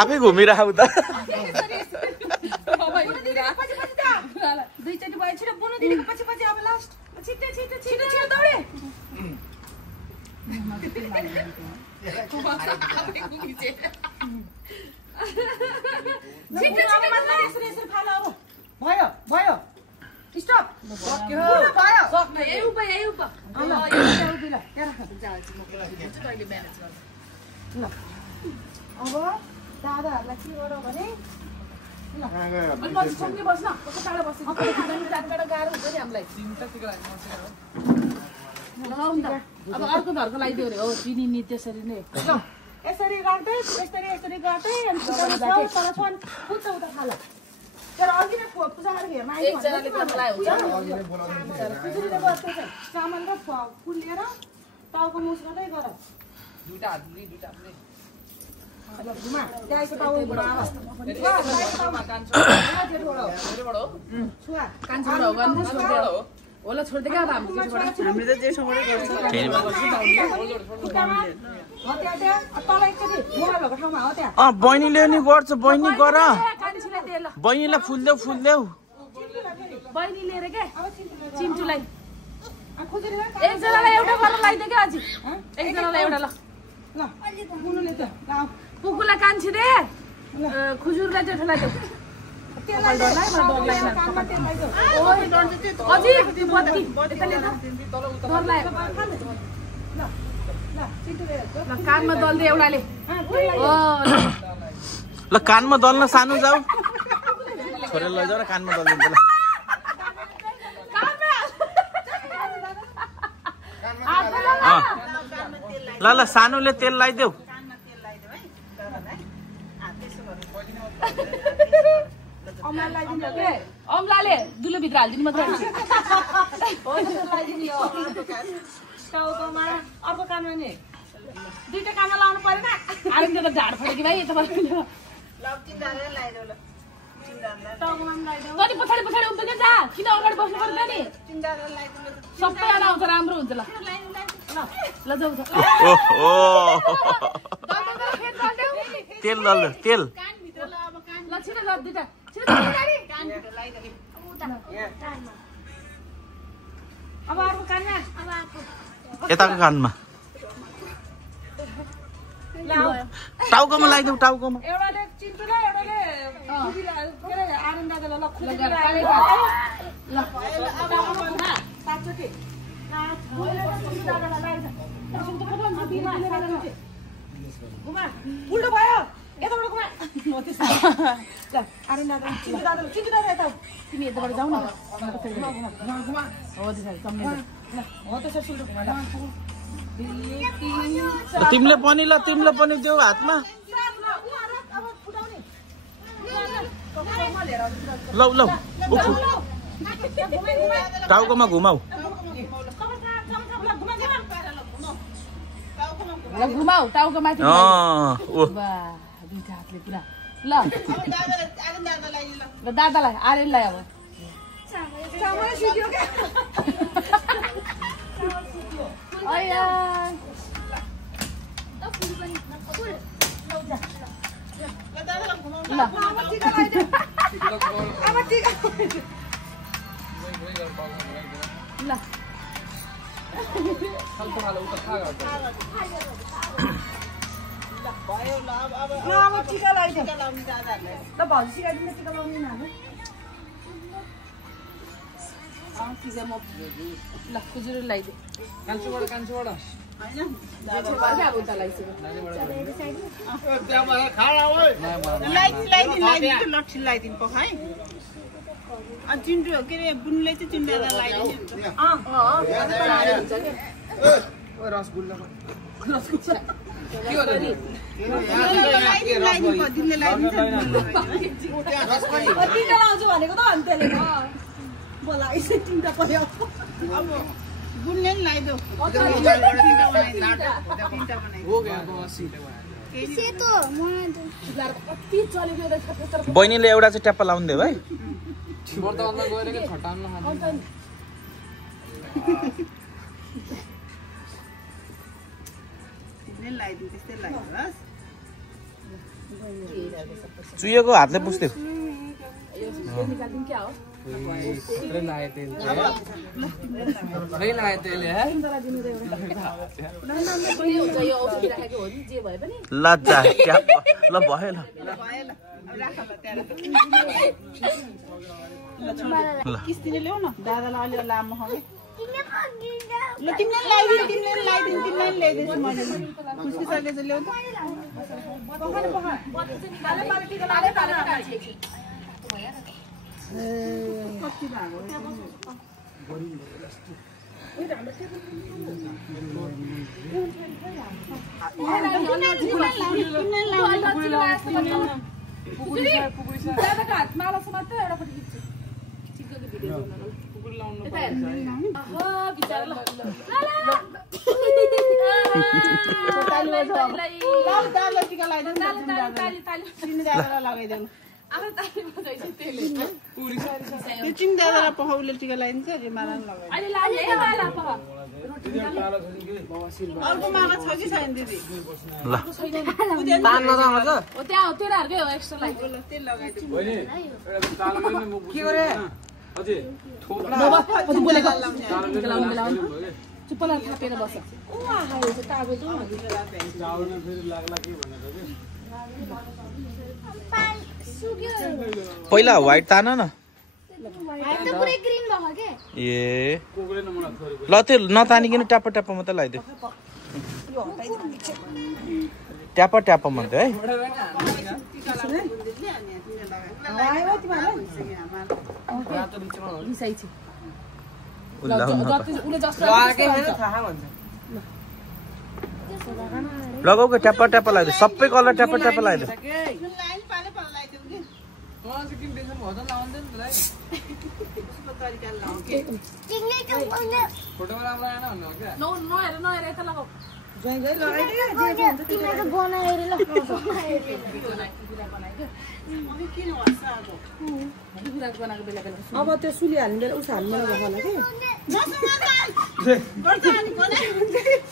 आफै घुमिरहेको त दुईचोटि भयो छिटो बुनु दिदीको पछि पछि अब लास्ट छिटो छिटो छिटो छिटो दौडे भयो भयो स्टप अब दादाहरूलाई के गरौँ भने अब अर्को घरको लगाइदियो अरे हो चिनी नि त्यसरी नै यसरी राख्दै यसरी यसरी गर्दै पुग्छ उता खाला तर अघि नै पूजा गरेर हेर्न चामल र फुल लिएर टाउको मुस गर्दै गर होला छोड्दै क्या हामीले त जेसँगै गर्छ बहिनीले नि गर्छ बहिनी गर बहिनीलाई फुल्देऊ फुल्देऊ बहिनी लिएर के चिम्चुलाई एकजनालाई एउटा गरेर लगाइदियो क्या अझै एकजनालाई एउटा ल पुकुलाई कान्छी दे खुजुरलाई जेठोलाई देऊ कानमा दल्दै एउटाले ल कानमा दल्न सानो जाऊ छोरा लैजाऊ र कानमा दल्दिन्छ ल ल सानोले तेल लगाइदेऊ अम्लाले दुलो भित्र हालिदिनु मात्रै टाउकोमा अर्को कानमा नि दुईटा कानमा लाउनु परेन आलिन्छ त झाड फड्यो कि भाइ यता टाउकोमा पनि लगाइदेऊ तनी पछाडि पछाडि उभिँदै जा किन अगाडि बस्नु पर्दैन नि सबैजना आउँछ राम्रो हुन्छ ल ल जाऊ तेल दल तेल ल छिटो ल दुईटा अब अर्को कानमा यताको कानमा टाउकोमा लगाइदेऊ टाउकोमा एउटाले चिन्टुलाई एउटाले आनन्द दादालाई ल उल्टो भयो यताबाट घुमा आनन्द दादा चिन्टु दादा यता तिमी यताबाट जाऊ न हो त्यसरी सुल्टो घुमा तिमीले पनि देऊ हातमा लौ लौ टाउकोमा घुमाऊ ल घुमाऊ टाउको माथि दुईटा हातले पुरा ल दादालाई आर्यनलाई अब टिका लगाइदिउँ ल भाउजू सिकाइदिनु टिका लगाउने नानु टिका म ल खुजुर लगाइदिए कान्छोबाट लट्ठी लगाइदिनु पखाइ चिन्टु के अरे बुनले चाहिँ चिन्टु रसगुल्ला लाउँछु भनेको त अनि त्यसले बोला यसै तिनवटा पर्यो अब बुनले नि लगाइदेऊ हो गया 80 कति चलेको एउटा बहिनीले एउटा चाहिँ ट्याप्पा लाउनु दियो भाइ चुहिएको हातले पुस्थ्यो क्या हो लज्जा ल भयो ल किस्तीले ल्याउ न दादालाई अलि लामो खाऊ ल तिमीले ल्याइदिन्छु मैले खुसी सरले चाहिँ ल्याउ कति भएको लगाइदेऊ दादालाई पखाउले टिका लगाइदिन्छ माला अर्को माला छ कि छैन दिदी पहिला व्हाइट तान न ए ल त्यो नतानिकन ट्याप्पा ट्याप्पा मात्रै लगाइदियो ट्याप्पा ट्याप्पा मात्रै है लगाऊ कि ट्याप्पा ट्याप्पा लगाइदियो सबै कलर ट्याप्पा ट्याप्पा लगाइदियो अब त्यो सुली हाल्ने उस हाल्नु होला कि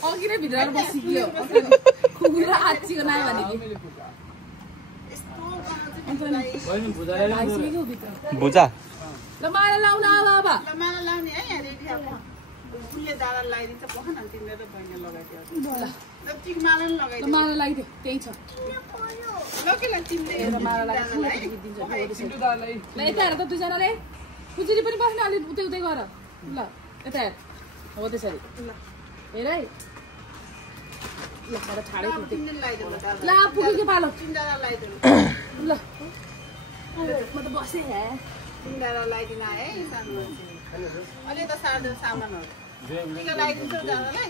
अघि नै भित्र बसिदियो कुकुर आछिको नाइ भने बुझा ल माला लाउन अब माला लाउने है यहाँ रेडी अब फुलले दादा लगाइदिन्छ पखन अनि तिमीले र बहिनी लगाइदियो ल टिक माला नि लगाइदियो माला लगाइदियो त्यही छ ल के ल तिमीले माला लगाइदिन्छ ल यता हेर त दुईजनाले पुजुरी पनि बस्न अलि उतै उतै गर ल यता हेर हो त्यसरी हेर है ल मेरो छाडै तिमीले लगाइदियो दादा ल पुगेको पालो तिमी दादा लगाइदियो ल म त बसे हे तिमी दादा लगाइदिन है सानो अलि त सार्दै सामानहरु टिका लगाइदिन्छौ दादालाई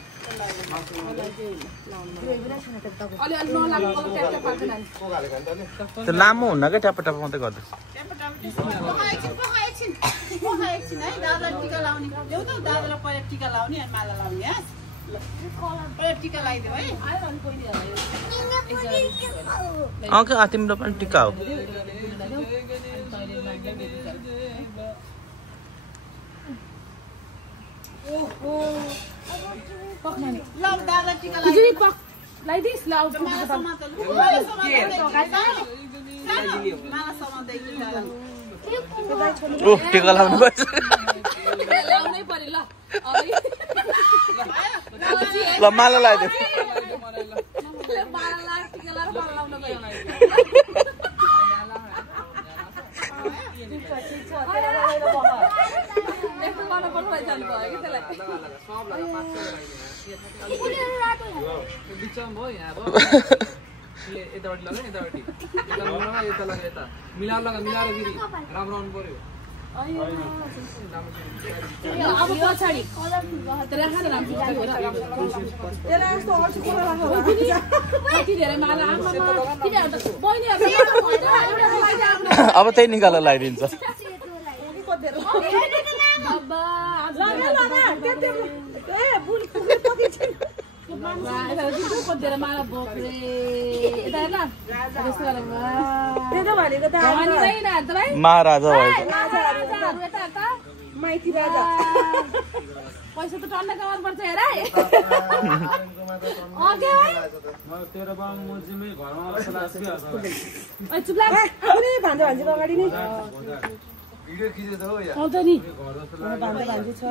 अलि अलि नलाग्नु ट्याप पार्दैन त्यो लामो हुन्न क्या ट्याप्पा ट्याप्पा मात्रै गर्दै एकछिन है दादा टिका लाउने ल्याउ त दादालाई पहिला टिका लाउने अनि माला लाउने है पहिला टिका लगाइदियो है तिम्रो पनि टिका हो ल दादा टिका पुजुरी पक लगाइदिस् ल माला समाउँदै ओ टिका लाउनु पर्छ लाउनै पर्यो ल ल माला लगाइदियो माला लाग टिका लाएर माला लाउन गयो अब पछाडि अब त्यही निकालेर लगाइदिन्छ खोजेर माला बोक्रे यता हेर्न यस्तो गरेर त्यही त भनेको त महाराजा भयो यता त माइती राजा पैसा त टन्नै कमाउनु पर्छ हेर है चुप लाग कुनै भान्जा भान्जीको अगाडि नि भिडियो खिच्यो त हो यार आउँछ नि भान्जा भान्जी छ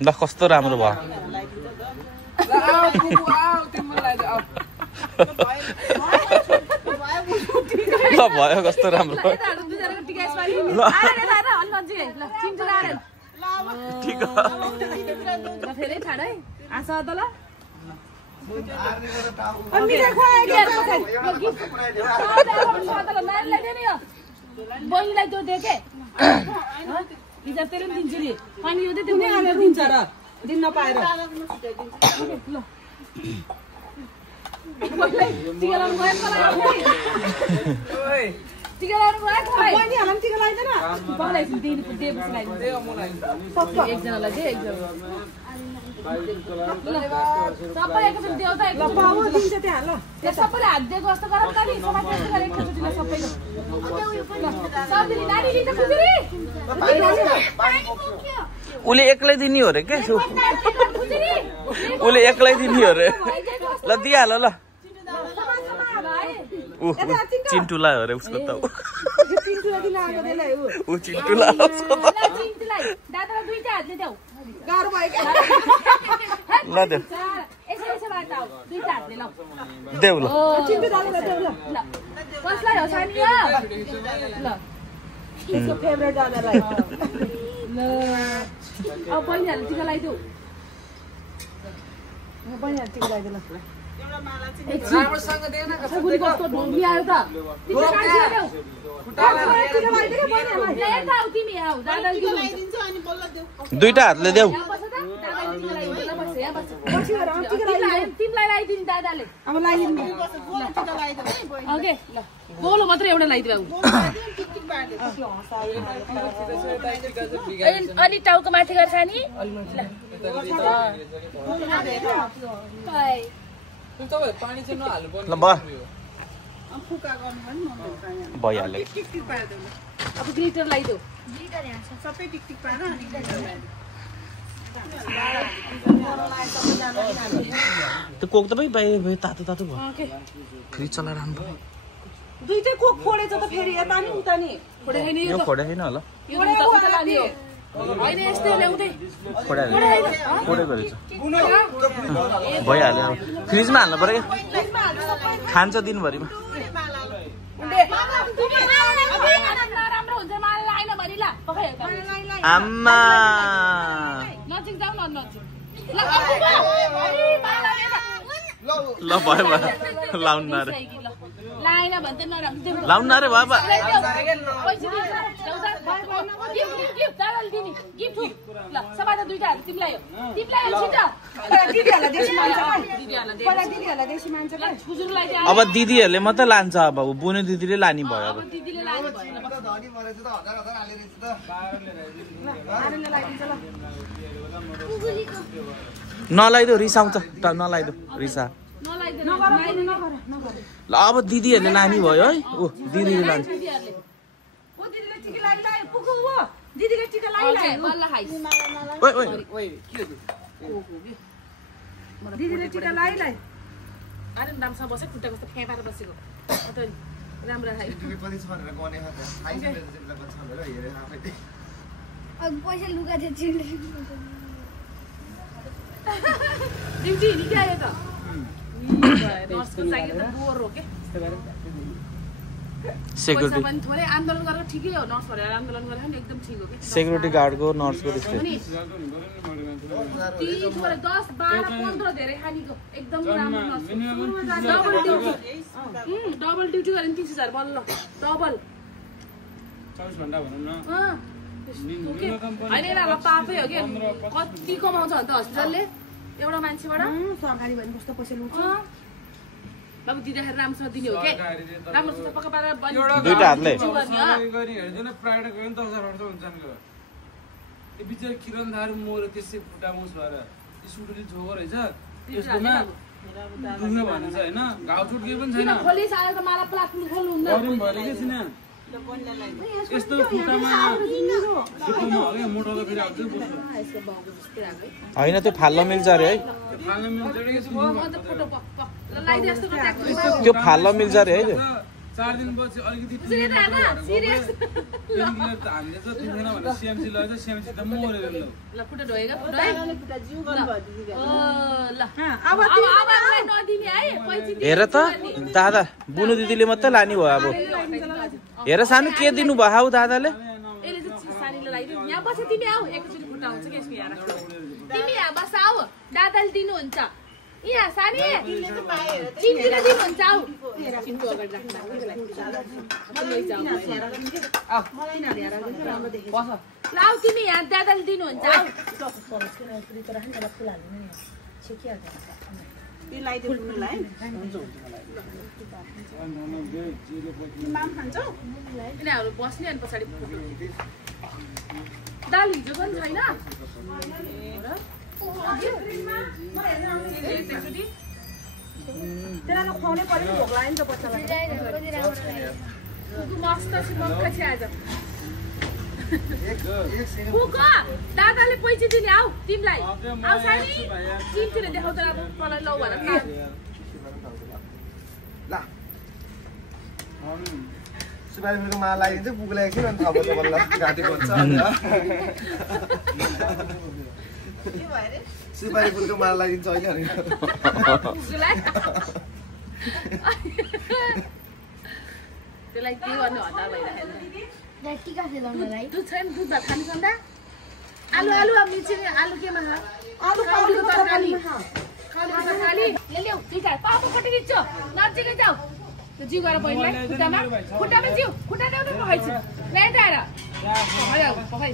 ल कस्तो राम्रो भयो ल भयो कस्तो राम्रो ठिक फेरि ठाड है आशा त ल बहिनीलाई त्यो देखे हिजो तेरो पनि दिन्छु नि पानी उतै त्यो दिन्छ र दिन नपाएर टिका लाउनु बहिनीहरूलाई टिका लगाइदिएन एकजनालाई चाहिँ एकजना सबै एकचोटि देऊ त दिन्छ त्यहाँ ल त्यो सबैले हात दिएको जस्तो गर त नि समाज जस्तो गरेर एकचोटि ल सबैले सबैले नानी लिन्छ खुजुरी उसले एक्लै दिने हो रे के उसले एक्लै दिने हो रे ल दिइहाल ल ऊ चिन्टुलाई हो रे उसको त चिन्टुलाई दिन आएको त्यसलाई ऊ चिन्टुलाई उसको त चिन्टुलाई दादालाई दुईटा हातले देऊ गाह्रो भयो क्या ल देऊ यसैबाट आऊ दुईटा हातले ल देऊ ल चिन्टु दादालाई देऊ ल ल कसलाई हो सानी ल त्यसको फेभरेट दादालाई ल अब बहिनीहरूले टिका लगाइदेऊ बहिनीहरू टिका लगाइदिनु राम्रोसँग देऊ न बुढी कस्तो ढोङ्गी आयो त टिका लगाइदेऊ यता आऊ तिमी आऊ दादाले दुईटा हातले देऊ तिमीलाई लगाइदिनु दादाले अब लगाइदिनु ओके ल गोलो मात्रै एउटा लगाइदिनु अनि टाउको माथि गर्छ नि ल भयो भइहाल्यो अब ग्लिटर लगाइदेऊ सबै टिक टिक पाएर त्यो कोक त भयो तातो तातो भयो फ्रिज चलाएर आउनु पर्यो दुईटै कोक फोडेछ त फेरि यता नि उता नि यो फोडे होइन होला होइन यस्तै ल्याउँदै फोडेको रहेछ भइहाल्यो फ्रिजमा हाल्नु पर्यो क्या खान्छ दिनभरिमा राम्रो हुन्छ मलाई लाइन भरि ल आम्मा नजिक जाऊ न नजिक ल भयो लाउनु नरे लाइन भन्छ नराम्रो लाउनु नरे बाबा अब दिदीहरूले मात्रै लान्छ अब बुने दिदीले लाने भयो अब नलाइदो रिसाउँछ नलाइदो रिसा ल अब दिदीहरूले लाने भयो है ऊ दिदीले लान्छ राम्रोसँग बस्यो खुट्टा कस्तो फ्याँपाएर बसेको राम्रो खायो पैसा लुगा ड्युटी हिँडिआयो त नर्सको चाहियो त बोर हो के सेक्युरिटी पनि थोरै आन्दोलन गरेर ठिकै हो नर्स भएर आन्दोलन गरेर नि एकदम ठिक हो कि सेक्युरिटी गार्डको नर्सको ती थोरै 10 12 15 धेरै खानीको एकदम राम्रो नर्स डबल ड्युटी गरे 30,000 बल्ल डबल 24 घण्टा भनौँ न होइन यिनीहरूलाई पापै हो कि कति कमाउँछ अन्त हस्पिटलले एउटा मान्छेबाट सरकारी भने कस्तो पैसा लुट्छ बाबु दिँदाखेरि राम्रोसँग दिने हो के राम्रोसँग पक्का पारेर दुईटा हातले गरी हेर्दैन प्राइड गयो नि 10,000 खर्च हुन्छ नि यो बिचार किरण धार मोर त्यसै फुटामोस भएर सुटुली झोको रहेछ त्यसकोमा दुख्यो भने चाहिँ हैन घाउ चुट्के पनि छैन खोली साले त माला प्लास्टिक खोल्नु हुन्न गरम भएर के छैन यस्तो फुटामा हगे मोटो त फेरि आउँछ हैन त्यो फाल्न मिल्छ अरे है फाल्न मिल्छ रे त्यो फाल्न मिल्छ अरे है 4 दिनपछि अलिकति सिरियस हामीले त दुखेन भने सीएमसी लैजा सीएमसी त मरेर ल ल फुटा ढोएगा फुटा है ल अब नदिने है पैसा हेर त दादा बुनु दिदीले मात्रै लानी भयो अब हेर सानो के दिनु भयो हौ दादाले यसले चाहिँ सानीले लगाइदियो यहाँ बस तिमी आऊ एकचोटि फुटा हुन्छ के यसको यहाँ राख्नु तिमी यहाँ बस आऊ दादाले दिनुहुन्छ यहाँ सानी चिन्तिन दिनुहुन्छ आऊ चिन्टु अगाडि राख्नु ल आऊ तिमी यहाँ दादाले दिनुहुन्छ आऊ यिनीहरू बस्ने अनि पछाडि दाल हिजो पनि छैन खुवाउनै पर्यो भोक लाग्यो नि त बच्चालाई मस्त छु मक्क छ आज दादाले पैसा दिने आऊ तिमीलाई आऊ सानी चिन्छु नि देखाउँदा मलाई लौ भन सुपारी फुलको माला लगाइदिन्छ बुकुलाई एकछिन अनि थाहा पर्छ बल्ल घाँटी बन्छ सुपारी फुलको माला लगाइदिन्छ अहिले त्यसलाई के गर्नु हतार भइरहेको दुध छैन दुध भात खानु सन्दा आलु आलु अब मिर्ची आलु केमा काउलीको तरकारी ल्याउ दुईटा पापापट्टि दिन्छु नजिकै जाऊ त्यो जिउ गरेर बहिनीलाई खुट्टामा जिउ खुट्टा ल्याउनु पखाइछु ल्याएर पखाइ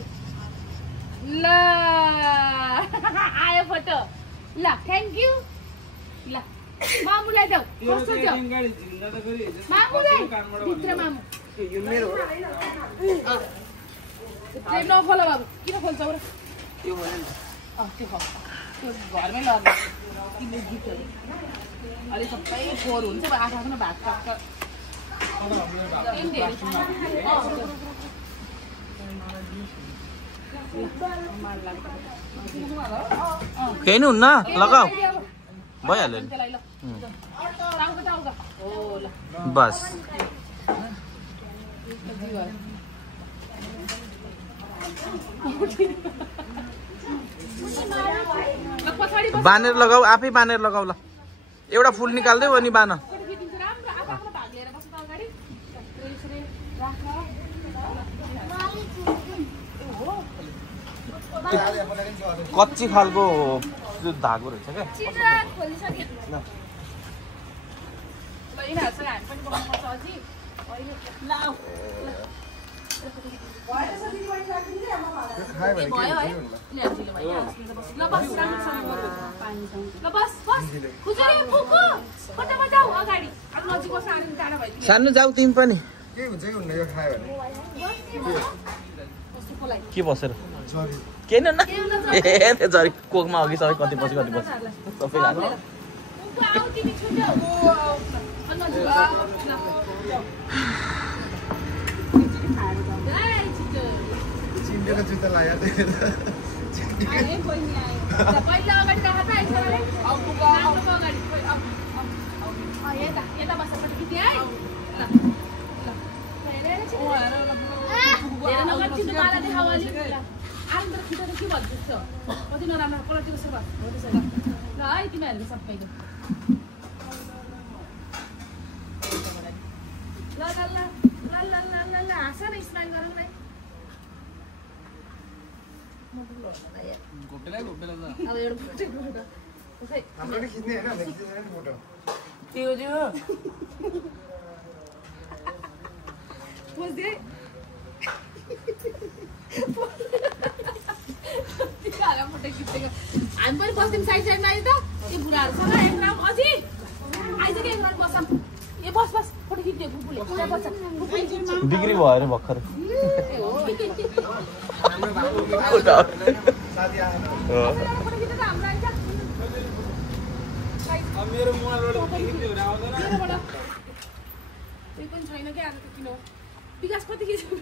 ल आयो फोटो ल थ्याङ्क यू ल मामुलाई जाऊ कस्तो छ मामुलाई भित्र मामु यो मेरो हो ट्रेन नखोल बाबु किन खोल्छौ र त्यो भने त्यो घरमै लग्यो तिम्रो गीतहरू अलि सबै फोहोर हुन्छ आफ्नो आफ्नो भात पाक्छ केही नि हुन्न लगाऊ भइहाल्यो नि बस बानेर लगाऊ आफै बानेर लगाऊ ल एउटा फुल निकाल्दै हो नि बान कच्ची खालको धागो रहेछ क्या सानो जाऊ तिमी पनि के हुन्छ कि हुन्न यो खायो भने के बसेर केही न ए त्यो झरी कोकमा अघि सबै कति बसी सबै खानु चिन्डेको जुत्ता लगायो कति नराम्रो कलर कस्तो भयो ल है तिमीहरूले सबैको ल ल ल ल ल ल ल हाँस न स्माइल गरौँ न अब एउटा हाम्रो नि खिच्ने हैन खिच्दैन नि फोटो त्यो बुझ्दै हामी पनि बस्दिउँ साइड साइडमा आयो त त्यो बुढाहरूसँग एक राम अझै आइज के घर बस ए बस बस फोटो खिच्ने बुबुले पुरा बच्चा बिक्री भयो अरे भर्खर साथी आएन फोटो खिच्दा हाम्रो आइज अब मेरो मोबाइलबाट खिच्ने भने आउँदैन त्यही पनि छैन के आज त किन विकास कति खिच्यो